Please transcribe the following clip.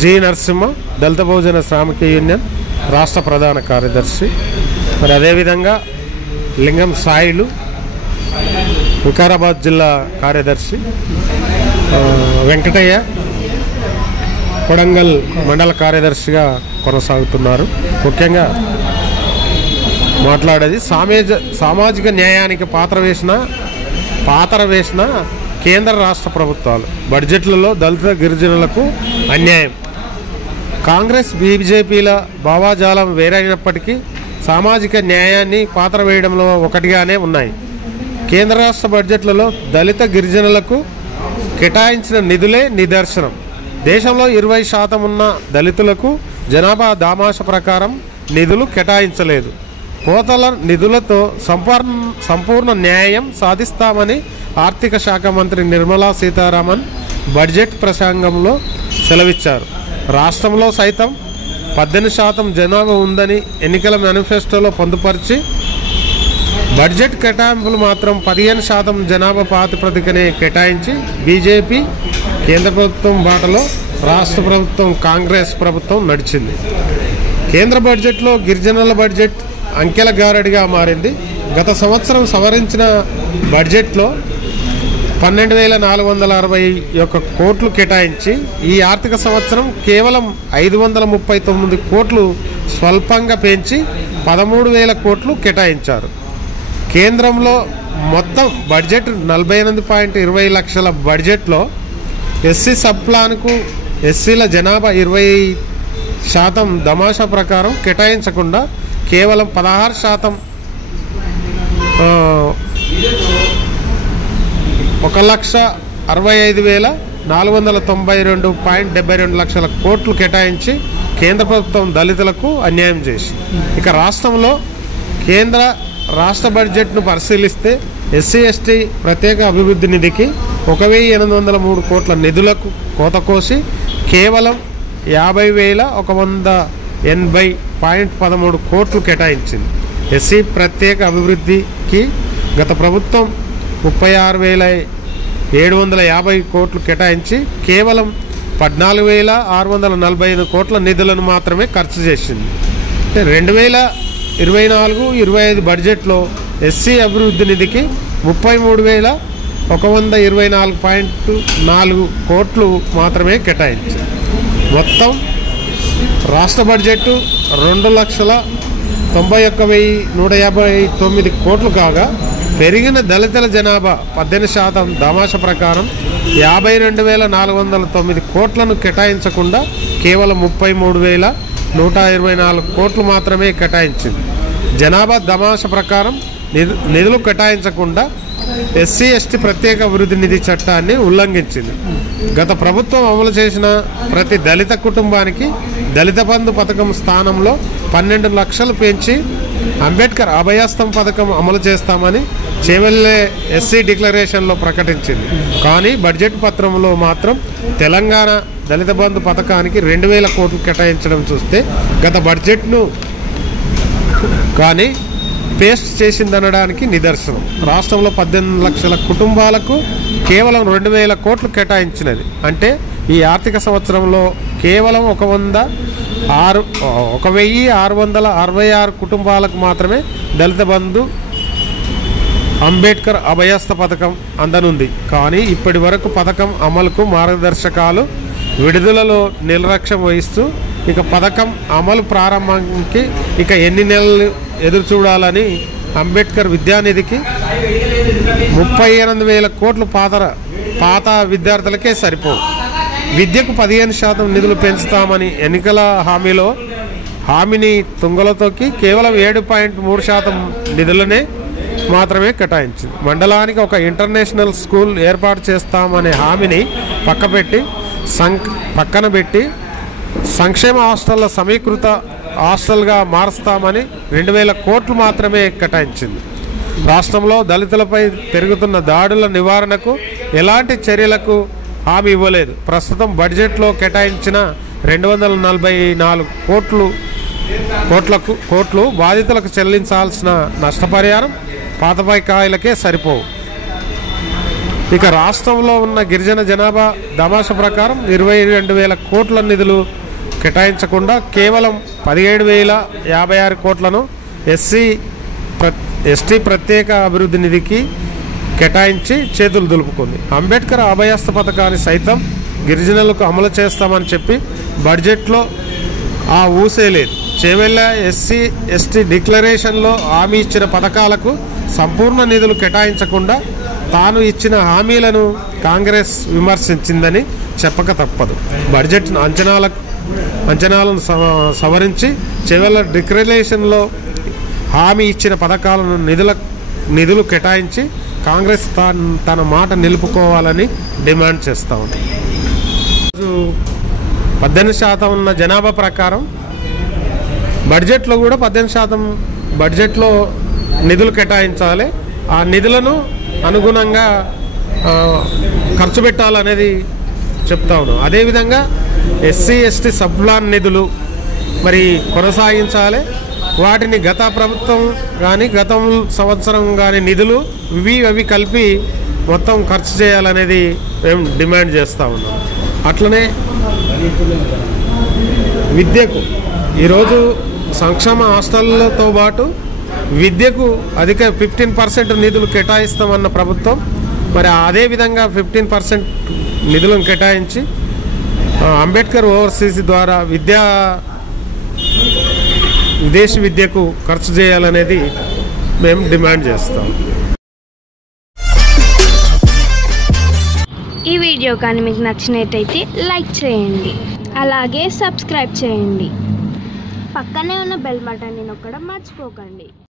G Narasimha దళిత బహుజన శ్రామిక union రాష్ట్ర ప్రధాన కార్యదర్శి. మరి అదేవిధంగా లింగం సాయిలు వికారాబాద్ జిల్లా కార్యదర్శి, వెంకటయ్య కొడంగల్ మండల కార్యదర్శిగా కొనసాగుతున్నారు. ముఖ్యంగా మాట్లాడేది సామాజిక న్యాయానికి పాత్ర వేసిన కేంద్ర రాష్ట్ర ప్రభుత్వాలు బడ్జెట్లలో దళిత గిరిజనులకు అన్యాయం. కాంగ్రెస్ బీజేపీల భావాజాలం వేరైనప్పటికీ సామాజిక న్యాయాన్ని పాత్ర వేయడంలో ఒకటిగానే ఉన్నాయి. కేంద్ర రాష్ట్ర బడ్జెట్లలో దళిత గిరిజనులకు కేటాయించిన నిధులే నిదర్శనం. దేశంలో 20% ఉన్న దళితులకు జనాభా దామాష ప్రకారం నిధులు కేటాయించలేదు. కోతల నిధులతో సంపూర్ణ న్యాయం సాధిస్తామని ఆర్థిక శాఖ మంత్రి నిర్మలా సీతారామన్ బడ్జెట్ ప్రసంగంలో సెలవిచ్చారు. రాష్ట్రంలో సైతం 18% జనాభా ఉందని ఎన్నికల మేనిఫెస్టోలో పొందుపరిచి బడ్జెట్ కేటాయింపులు మాత్రం 15% జనాభా ప్రాతిపదికనే కేటాయించి బీజేపీ కేంద్ర ప్రభుత్వం బాటలో రాష్ట్ర ప్రభుత్వం కాంగ్రెస్ ప్రభుత్వం నడిచింది. కేంద్ర బడ్జెట్లో గిరిజనుల బడ్జెట్ అంకెల గారడిగా మారింది. గత సంవత్సరం సవరించిన బడ్జెట్లో 12,461 కోట్లు కేటాయించి ఈ ఆర్థిక సంవత్సరం కేవలం 539 కోట్లు స్వల్పంగా పెంచి 13,000 కోట్లు కేటాయించారు. కేంద్రంలో మొత్తం బడ్జెట్ 48.20 లక్షల బడ్జెట్లో ఎస్సీ సబ్ ప్లాన్కు ఎస్సీల జనాభా 20% దమాషా ప్రకారం కేటాయించకుండా కేవలం 16% 1,65,492.72 లక్షల కోట్లు కేటాయించి కేంద్ర ప్రభుత్వం దళితులకు అన్యాయం చేసింది. ఇక రాష్ట్రంలో కేంద్ర రాష్ట్ర బడ్జెట్ను పరిశీలిస్తే ఎస్సీ ఎస్టీ ప్రత్యేక అభివృద్ధి నిధికి 1,803 కోట్ల నిధులకు కోత కోసి కేవలం 50,180.13 కోట్లు కేటాయించింది. ఎస్సీ ప్రత్యేక అభివృద్ధికి గత ప్రభుత్వం 36,750 కోట్లు కేటాయించి కేవలం 14,645 కోట్ల నిధులను మాత్రమే ఖర్చు చేసింది. అంటే 2024-25 బడ్జెట్లో ఎస్సీ అభివృద్ధి నిధికి 33,124.4 కోట్లు మాత్రమే కేటాయించింది. మొత్తం రాష్ట్ర బడ్జెట్ 2,91,159 కోట్లు కాగా పెరిగిన దళితుల జనాభా 18% దామాష ప్రకారం 52,409 కోట్లను కేటాయించకుండా కేవలం 33,124 కోట్లు మాత్రమే కేటాయించింది. జనాభా దమాష ప్రకారం నిధులు కేటాయించకుండా ఎస్సీ ఎస్టీ ప్రత్యేక అభివృద్ధి నిధి చట్టాన్ని ఉల్లంఘించింది. గత ప్రభుత్వం అమలు చేసిన ప్రతి దళిత కుటుంబానికి దళిత బంధు పథకం స్థానంలో 12 లక్షలు పెంచి అంబేద్కర్ అభయస్థం పథకం అమలు చేస్తామని చేవెళ్ళే ఎస్సీ డిక్లరేషన్లో ప్రకటించింది. కానీ బడ్జెట్ పత్రంలో మాత్రం తెలంగాణ దళిత బంధు పథకానికి 2,000 కోట్లు కేటాయించడం చూస్తే గత బడ్జెట్ను కానీ పేస్ట్ చేసిందనడానికి నిదర్శనం. రాష్ట్రంలో 18 లక్షల కుటుంబాలకు కేవలం 2,000 కోట్లు కేటాయించినది. అంటే ఈ ఆర్థిక సంవత్సరంలో కేవలం 1,666 కుటుంబాలకు మాత్రమే దళిత బంధు అంబేద్కర్ అభయస్థ పథకం అందనుంది. కానీ ఇప్పటి వరకు పథకం అమలుకు మార్గదర్శకాలు విడుదలలో నిర్లక్ష్యం వహిస్తూ ఇక పథకం అమలు ప్రారంభానికి ఇక ఎన్ని నెలలు ఎదురు చూడాలని అంబేద్కర్ విద్యానిధికి 38,000 కోట్లు పాత విద్యార్థులకే సరిపోవు. విద్యకు 15% నిధులు పెంచుతామని ఎన్నికల హామీని తుంగలో తొక్కి కేవలం 7.3% నిధులనే మాత్రమే కేటాయించింది. మండలానికి ఒక ఇంటర్నేషనల్ స్కూల్ ఏర్పాటు చేస్తామనే హామీని పక్కన పెట్టి సంక్షేమ హాస్టళ్ల సమీకృత హాస్టల్గా మారుస్తామని 2,000 కోట్లు మాత్రమే కేటాయించింది. రాష్ట్రంలో దళితులపై పెరుగుతున్న దాడుల నివారణకు ఎలాంటి చర్యలకు హామీ ఇవ్వలేదు. ప్రస్తుతం బడ్జెట్లో కేటాయించిన 244 కోట్లు బాధితులకు చెల్లించాల్సిన నష్టపరిహారం పాత బకాయిలకే సరిపోవు. ఇక రాష్ట్రంలో ఉన్న గిరిజన జనాభా దామాషా ప్రకారం 22,000 కోట్ల నిధులు కేటాయించకుండా కేవలం 17,056 కోట్లను ఎస్టీ ప్రత్యేక అభివృద్ధి నిధికి కేటాయించి చేతులు దులుపుకుంది. అంబేద్కర్ అభయస్థ పథకాన్ని సైతం గిరిజనులకు అమలు చేస్తామని చెప్పి బడ్జెట్లో ఆ ఊసే లేదు. చేవెళ్ళ ఎస్సీ ఎస్టీ డిక్లరేషన్లో హామీ ఇచ్చిన పథకాలకు సంపూర్ణ నిధులు కేటాయించకుండా తాను ఇచ్చిన హామీలను కాంగ్రెస్ విమర్శించిందని చెప్పక తప్పదు. బడ్జెట్ అంచనాలను సవరించి చేవెళ్ళ డిక్లరేషన్లో హామీ ఇచ్చిన పథకాలను నిధులు కేటాయించి కాంగ్రెస్ తన మాట నిలుపుకోవాలని డిమాండ్ చేస్తూ ఉంది. 18% ఉన్న జనాభా ప్రకారం బడ్జెట్లో కూడా 18% బడ్జెట్లో నిధులు కేటాయించాలి. ఆ నిధులను అనుగుణంగా ఖర్చు పెట్టాలనేది చెప్తా ఉన్నాం. అదేవిధంగా ఎస్సీ ఎస్టీ సబ్ ప్లాన్ నిధులు మరి కొనసాగించాలి. వాటిని గత ప్రభుత్వం కానీ గత సంవత్సరం కానీ నిధులు అవి కలిపి మొత్తం ఖర్చు చేయాలనేది మేము డిమాండ్ చేస్తూ ఉన్నాం. అట్లనే విద్యకు ఈరోజు సంక్షేమ హాస్టళ్లతో పాటు విద్యకు అధిక 15% నిధులు కేటాయిస్తామన్న ప్రభుత్వం మరి అదేవిధంగా 15% నిధులను కేటాయించి అంబేద్కర్ ఓవర్సీస్ ద్వారా విదేశీ విద్యకు ఖర్చు చేయాలనేది మేము డిమాండ్ చేస్తాం. ఈ వీడియో కానీ మీకు నచ్చినట్టయితే లైక్ చేయండి, అలాగే సబ్స్క్రైబ్ చేయండి. పక్కనే ఉన్న బెల్ బటన్ని నొక్కడం మర్చిపోకండి.